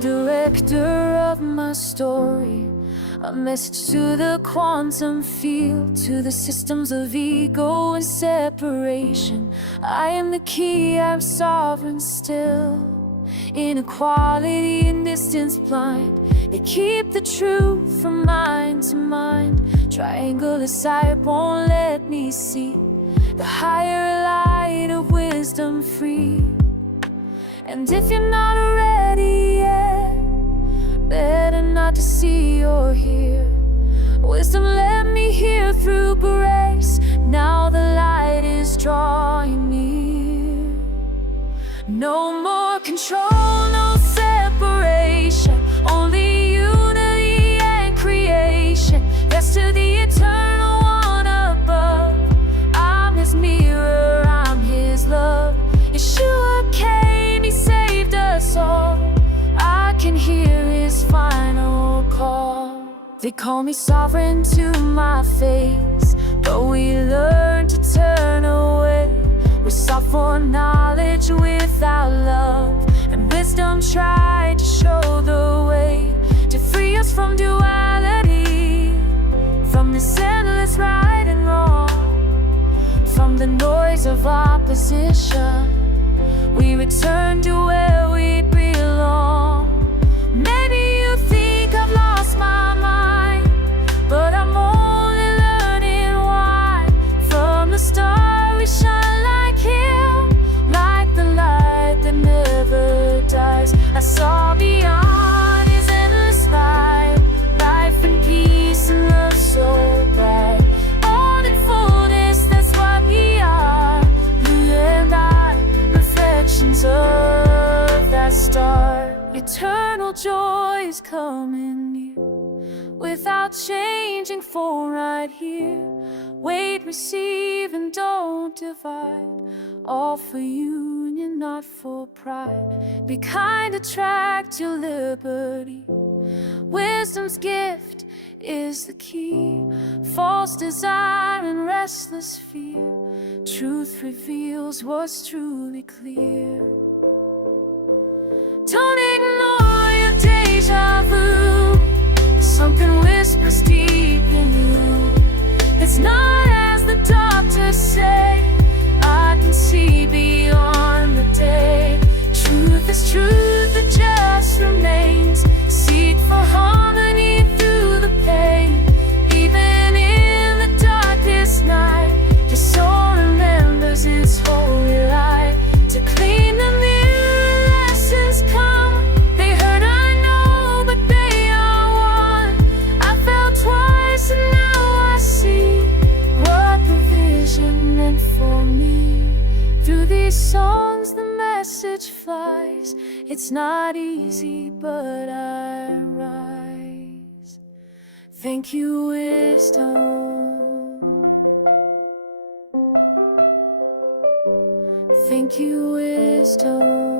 director of my story, a message to the quantum field, to the systems of ego and separation. I am the key, I'm sovereign still. Inequality and distance blind, they keep the truth from mind to mind. Triangular sight won't let me see the higher light of wisdom free. And if you're not ready yet, better not to see or hear. Wisdom, let me hear through grace. Now the light is drawing near. No more control, no separation, only unity and creation. Yes to the eternal one above. I'm his mirror, I'm his love. Yeshua came, he saved us all. I can hear his final call. They call me sovereign to my face, but we learn to turn away. We sought for knowledge without love, and wisdom tried to show the way to free us from duality, from this endless right and wrong, from the noise of opposition. We return to where we belong. Maybe you think I've lost my mind, but I'm only learning why. From the start we shine like him, like the light that never dies. I saw beyond his endless light, life and peace and love so bright. All in fullness, that's what we are, you and I, reflections of that star. Eternal joy is coming near, without changing form right here. Wait, receive, and don't divide. All for union, not for pride. Be kind, attract your liberty. Wisdom's gift is the key. False desire and restless fear, truth reveals what's truly clear. Don't ignore your deja vu. Something whispers deep in you. It's not as the doctors say. I can see beyond the day. Truth is truth, it just remains. Seek for harmony through the pain. Even in the darkest night, your soul remembers its holy light. To clean the mirror, lessons come. They hurt, I know, but they are one. I fell twice and now I see what the vision meant for me. Through these songs the message flies. It's not easy, but I rise. Thank you, wisdom. Thank you, wisdom.